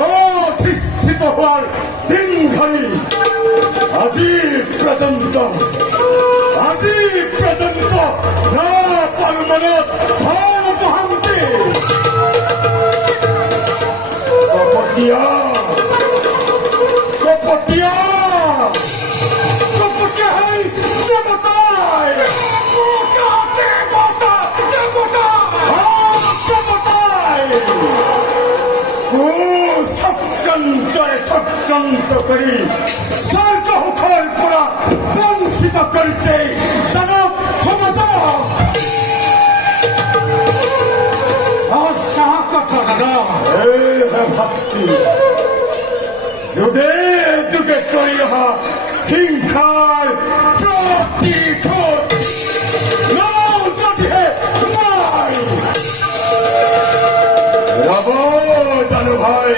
অধিষ্ঠিত হওয়ার দিনখানি আজি পর্যন্ত না পারমানত ভাব ভাঙতে কপটিয়া হাই দেবতায় চক্রান্ত করি সরকার পুরা বঞ্চিত করেছে দানব ক্ষমতা। ভক্তি যুগে যুগে করি হিংসার প্রতিশোধ জানো ভাই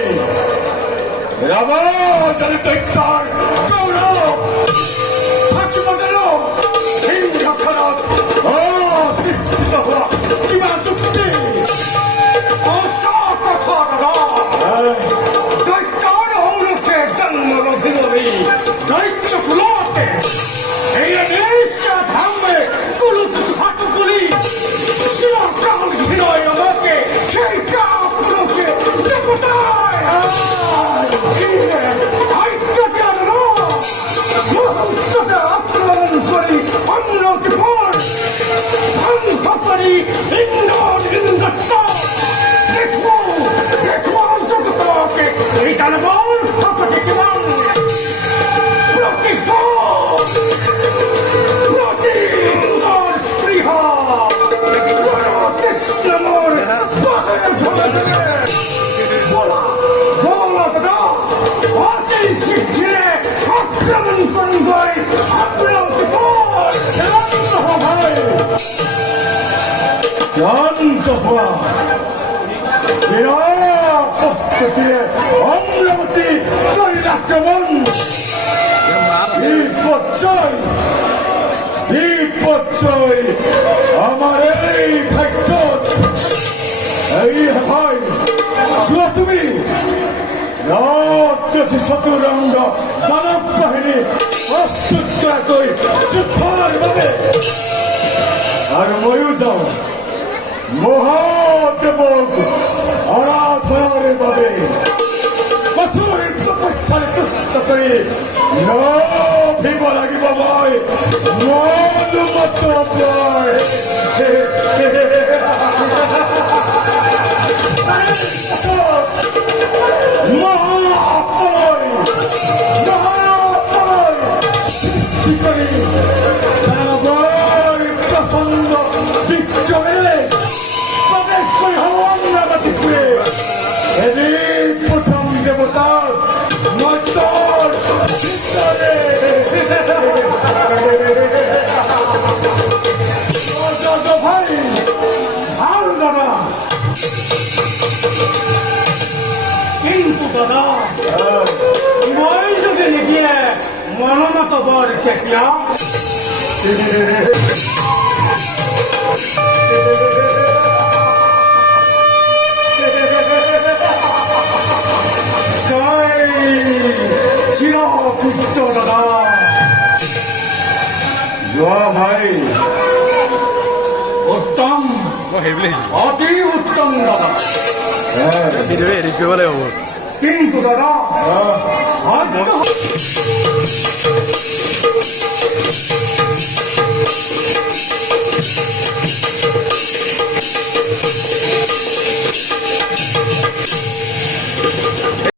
রাবণ দৈত্যার গৌরব থাকিব যেন হিংসাখানাত অধিষ্ঠিত হওয়া কিবা যুক্তি দৈত্যার ঔরসে জন্ম রভিনবী দৈত্য কুলতে এই নিঃশ্বা ভাঙবে কুলুত ঘাটগুলি শিরকাল ঘিরয় আমাকে সেই কাপুরকে দেবতায় আক্রমণ করি অন্যকে পর ভঙ্গ করি দেখো জগতকে এই দানবর ভক্তি কেমন স্পৃহা কৃষ্ণমোর আক্রমণ করুন ভাই শান্ত হওয়া প্রস্তুতিরে অমরাবতী তৈরি আক্রমণ বিপর্যয় আমার এই ভাগ্য এই ভাই তুমি চতুরঙ্গ দানব বাহিনী প্রস্তুত করে যুদ্ধের ভাবে আর ময়ূ যাও মহাদেব আরাধনার ভাবে কঠোর তপস্যার তুষ্ট করে ভিব লাগিব মই মনুমত প্রচন্ড বিক্রমে প্রবেশ করে কিন্তু দাদা মই যদি নিদিয়ে মৰণত বৰ কেতিয়া জয় চিৰকুচ্চ দাদা যোৱা ভাই উত্তম অতি উত্তম দাদা ভিডিঅ' এডিট কৰিব লাগিব কিন্তু দাদা